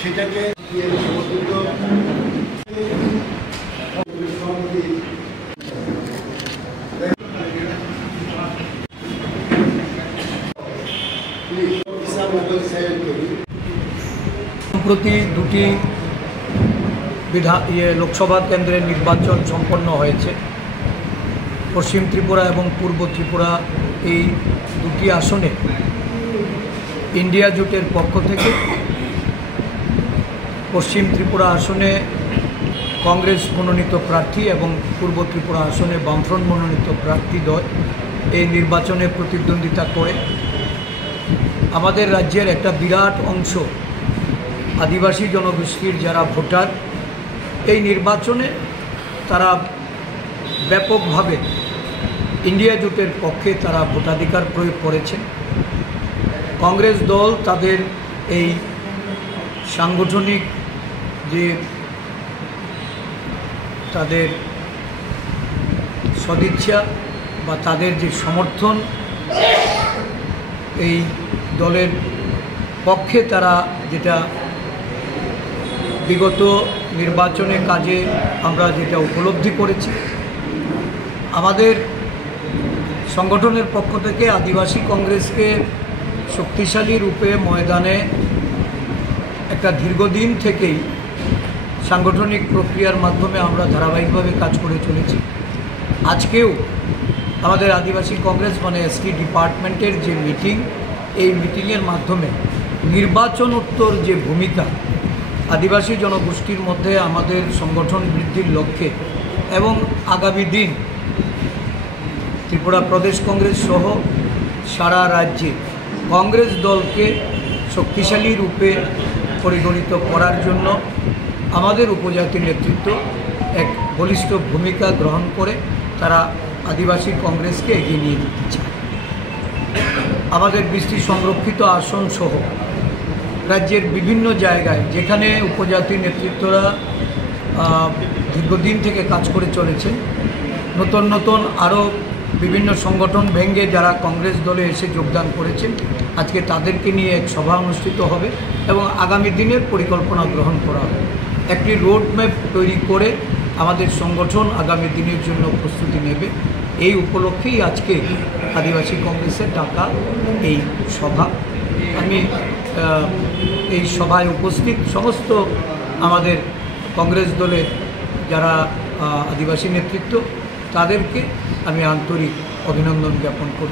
সেটাকে সম্প্রতি দুটি লোকসভা কেন্দ্রের নির্বাচন সম্পন্ন হয়েছে। পশ্চিম ত্রিপুরা এবং পূর্ব ত্রিপুরা এই দুটি আসনে ইন্ডিয়া জোটের পক্ষ থেকে পশ্চিম ত্রিপুরা আসনে কংগ্রেস মনোনীত প্রার্থী এবং পূর্ব ত্রিপুরা আসনে বামফ্রন্ট মনোনীত প্রার্থী দ্বয় এই নির্বাচনে প্রতিদ্বন্দ্বিতা করে আমাদের রাজ্যের একটা বিরাট অংশ আদিবাসী জনগোষ্ঠীর যারা ভোটার এই নির্বাচনে তারা ব্যাপকভাবে ইন্ডিয়া জোটের পক্ষে তারা ভোটাধিকার প্রয়োগ করেছেন। কংগ্রেস দল তাদের এই সাংগঠনিক যে তাদের সদিচ্ছা বা তাদের যে সমর্থন এই দলের পক্ষে তারা যেটা বিগত নির্বাচনের কাজে আমরা যেটা উপলব্ধি করেছি, আমাদের সংগঠনের পক্ষ থেকে আদিবাসী কংগ্রেসকে শক্তিশালী রূপে ময়দানে একটা দীর্ঘদিন থেকেই সাংগঠনিক প্রক্রিয়ার মাধ্যমে আমরা ধারাবাহিকভাবে কাজ করে চলেছি। আজকেও আমাদের আদিবাসী কংগ্রেস মানে এসটি ডিপার্টমেন্টের যে মিটিং, এই মিটিংয়ের মাধ্যমে নির্বাচনোত্তর যে ভূমিকা আদিবাসী জনগোষ্ঠীর মধ্যে আমাদের সংগঠন বৃদ্ধির লক্ষ্যে এবং আগামী দিন ত্রিপুরা প্রদেশ কংগ্রেস সহ সারা রাজ্যে কংগ্রেস দলকে শক্তিশালী রূপে পরিগণিত করার জন্য আমাদের উপজাতি নেতৃত্ব এক বলিষ্ঠ ভূমিকা গ্রহণ করে তারা আদিবাসী কংগ্রেসকে এগিয়ে নিয়ে যেতে চায়। আমাদের 20টি সংরক্ষিত আসন সহ রাজ্যের বিভিন্ন জায়গায় যেখানে উপজাতি নেতৃত্বরা দীর্ঘদিন থেকে কাজ করে চলেছেন, নতুন নতুন আরও বিভিন্ন সংগঠন ভেঙে যারা কংগ্রেস দলে এসে যোগদান করেছেন, আজকে তাদেরকে নিয়ে এক সভা অনুষ্ঠিত হবে এবং আগামী দিনের পরিকল্পনা গ্রহণ করা হবে। একটি রোডম্যাপ তৈরি করে আমাদের সংগঠন আগামী দিনের জন্য প্রস্তুতি নেবে। এই উপলক্ষেই আজকে আদিবাসী কংগ্রেসের ডাকা এই সভা। আমি এই সভায় উপস্থিত সমস্ত আমাদের কংগ্রেস দলের যারা আদিবাসী নেতৃত্ব তাদেরকে আমি আন্তরিক অভিনন্দন জ্ঞাপন করি।